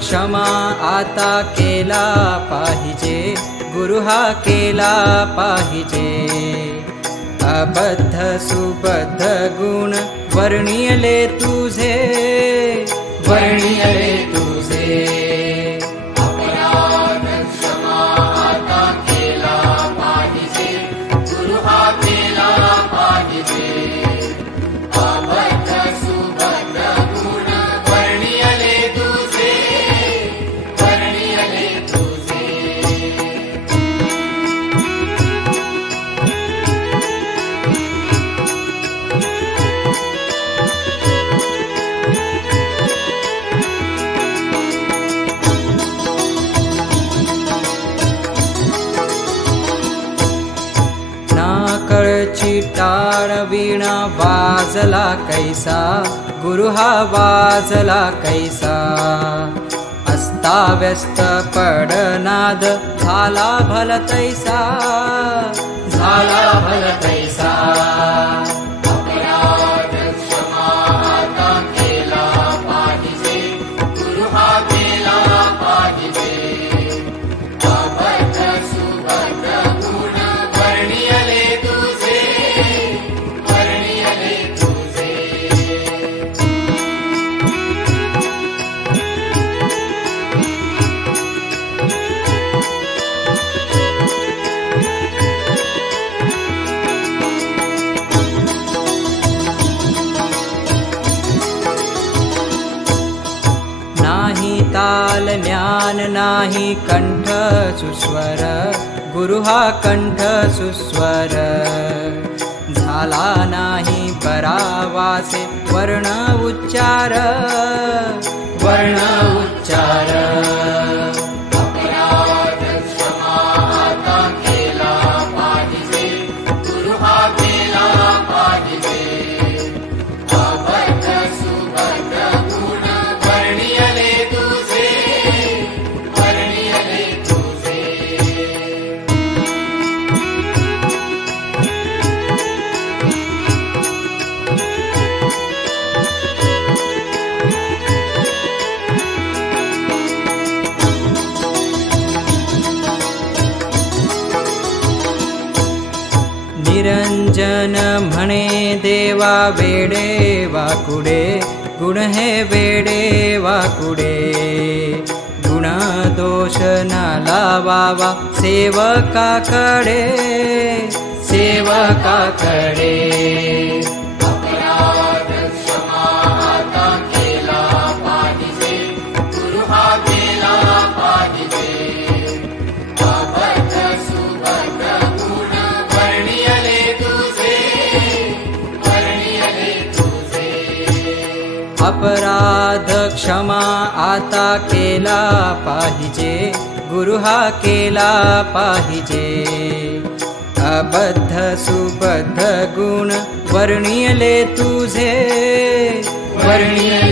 क्षमा आता केला पाहिजे, गुरु हा केला पाहिजे. अबद्ध सुबद्ध गुण वर्णियले तुझे, वर्णियले तुझे. अपराध क्षमा आता केला पाहिजे, गुरु हा केला पाहिजे. अबद्ध सुबद्ध गुण वर्णियले तुझे, वर्णियले तुझे. नाकळची टाळ वीणा वाजला कैसा, गुरु हा वाजला कैसा. अस्ताव्यस्त पडनाद झाला भल तैसा, झाला भल तैसा. अपराध क्षमा आता केला पाहिजे, गुरु हा केला पाहिजे. अबद्ध सुबद्ध गुण वर्णियले तुझे, वर्णियले तुझे. नाही ताल ज्ञान नाही कंठ सुस्वर, गुरु हा कंठ सुस्वर. झाला नाही परावासे वर्ण उच्चार, वर्ण उच्चार. अपराध क्षमा आता केला पाहिजे, गुरु हा केला पाहिजे. अबद्ध सुबद्ध गुण वर्णियले तुझे, वर्णियले तुझे. निरंजन म्हणे देवा वेडे वाकुडे, गुण हे वेडे वाकुडे. गुण दोष न लावावा सेवकाकडे, सेवकाकडे. अपराध क्षमा आता केला पाहिजे, गुरु हा केला पाहिजे. अबद्ध सुबद्ध गुण वर्णियले तुझे, वर्णियले तुझे. अपराध क्षमा आता केला पाहिजे, गुरु हा केला पाहिजे. अबद्ध सुबद्ध गुण वर्णियले तुझे, वर्णियले